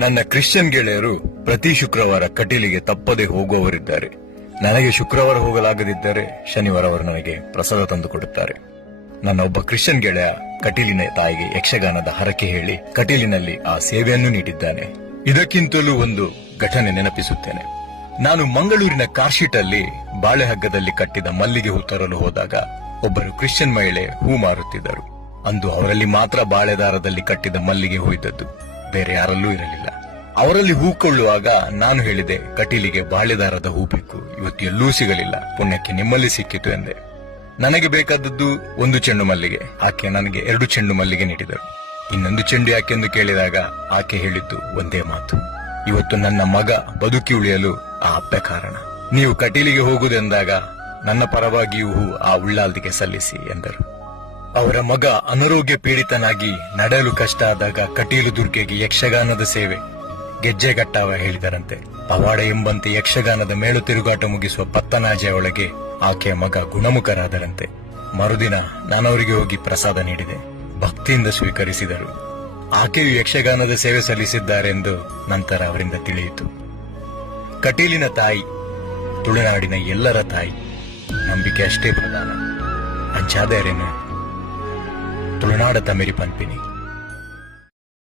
ನನ್ನ ಕ್ರಿಶ್ಚಿಯನ್ ಗೆಳೆಯರು ಪ್ರತಿ ಶುಕ್ರವಾರ ಕಟೀಲಿಗೆ ತಪ್ಪದೆ ಹೋಗುವವರಿದ್ದಾರೆ. ನನಗೆ ಶುಕ್ರವಾರ ಹೋಗಲಾಗದಿದ್ದರೆ ಶನಿವಾರ ಅವರು ನನಗೆ ಪ್ರಸಾದ ತಂದು ಕೊಡುತ್ತಾರೆ. ನನ್ನ ಒಬ್ಬ ಕ್ರಿಶ್ಚಿಯನ್ ಗೆಳೆಯ ಕಟೀಲಿನ ತಾಯಿಗೆ ಯಕ್ಷಗಾನದ ಹರಕೆ ಹೇಳಿ ಕಟೀಲಿನಲ್ಲಿ ಆ ಸೇವೆಯನ್ನು ನೀಡಿದ್ದಾನೆ. ಇದಕ್ಕಿಂತಲೂ ಒಂದು ಘಟನೆ ನೆನಪಿಸುತ್ತೇನೆ. ನಾನು ಮಂಗಳೂರಿನ ಕಾರ್ಶೀಟ್ ಅಲ್ಲಿ ಬಾಳೆಹಗ್ಗದಲ್ಲಿ ಕಟ್ಟಿದ ಮಲ್ಲಿಗೆ ಹೂ ತರಲು ಹೋದಾಗ ಒಬ್ಬರು ಕ್ರಿಶ್ಚಿಯನ್ ಮಹಿಳೆ ಹೂ ಮಾರುತ್ತಿದ್ದರು. ಅಂದು ಅವರಲ್ಲಿ ಮಾತ್ರ ಬಾಳೆದಾರದಲ್ಲಿ ಕಟ್ಟಿದ ಮಲ್ಲಿಗೆ ಹೂ ಇದ್ದದ್ದು, ಬೇರೆ ಯಾರಲ್ಲೂ ಇರಲಿಲ್ಲ. ಅವರಲ್ಲಿ ಹೂ ಕೊಳ್ಳುವಾಗ ನಾನು ಹೇಳಿದೆ, ಕಟೀಲಿಗೆ ಬಾಳೆದಾರದ ಹೂ ಬೇಕು, ಇವತ್ತು ಎಲ್ಲೂ ಸಿಗಲಿಲ್ಲ, ಪುಣ್ಯಕ್ಕೆ ನಿಮ್ಮಲ್ಲಿ ಸಿಕ್ಕಿತು ಎಂದೆ. ನನಗೆ ಬೇಕಾದದ್ದು 1 ಚೆಂಡು ಮಲ್ಲಿಗೆ. ಆಕೆ ನನಗೆ 2 ಚೆಂಡು ಮಲ್ಲಿಗೆ ನೀಡಿದರು. ಇನ್ನೊಂದು ಚೆಂಡು ಯಾಕೆಂದು ಕೇಳಿದಾಗ ಆಕೆ ಹೇಳಿದ್ದು ಒಂದೇ ಮಾತು, ಇವತ್ತು ನನ್ನ ಮಗ ಬದುಕಿ ಉಳಿಯಲು ಆ ಅಪ್ಪೆ ಕಾರಣ. ನೀವು ಕಟೀಲಿಗೆ ಹೋಗುವುದೆಂದಾಗ ನನ್ನ ಪರವಾಗಿಯೂ ಹೂ ಆ ಉಳ್ಳಾಲ್ದಿಗೆ ಸಲ್ಲಿಸಿ ಎಂದರು. ಅವರ ಮಗ ಅನಾರೋಗ್ಯ ಪೀಡಿತನಾಗಿ ನಡೆಯಲು ಕಷ್ಟ ಆದಾಗ ಕಟೀಲು ದುರ್ಗೆಗೆ ಯಕ್ಷಗಾನದ ಸೇವೆ ಗೆಜ್ಜೆಗಟ್ಟಾವ ಹೇಳಿದರಂತೆ. ಪವಾಡ ಎಂಬಂತೆ ಯಕ್ಷಗಾನದ ಮೇಳು ತಿರುಗಾಟ ಮುಗಿಸುವ ಪತ್ತನಾಜೆಯ ಒಳಗೆ ಆಕೆಯ ಮಗ ಗುಣಮುಖರಾದರಂತೆ. ಮರುದಿನ ನಾನವರಿಗೆ ಹೋಗಿ ಪ್ರಸಾದ ನೀಡಿದೆ. ಭಕ್ತಿಯಿಂದ ಸ್ವೀಕರಿಸಿದರು. ಆಕೆಯು ಯಕ್ಷಗಾನದ ಸೇವೆ ಸಲ್ಲಿಸಿದ್ದಾರೆಂದು ನಂತರ ಅವರಿಂದ ತಿಳಿಯಿತು. ಕಟೀಲಿನ ತಾಯಿ ತುಳುನಾಡಿನ ಎಲ್ಲರ ತಾಯಿ. ನಂಬಿಕೆ ಅಷ್ಟೇ ಪ್ರಧಾನ. ಅಂಚಾದೇರೇನು ತುಳುನಾಡ ತಮಿರಿ ಪನ್ಪಿನಿ.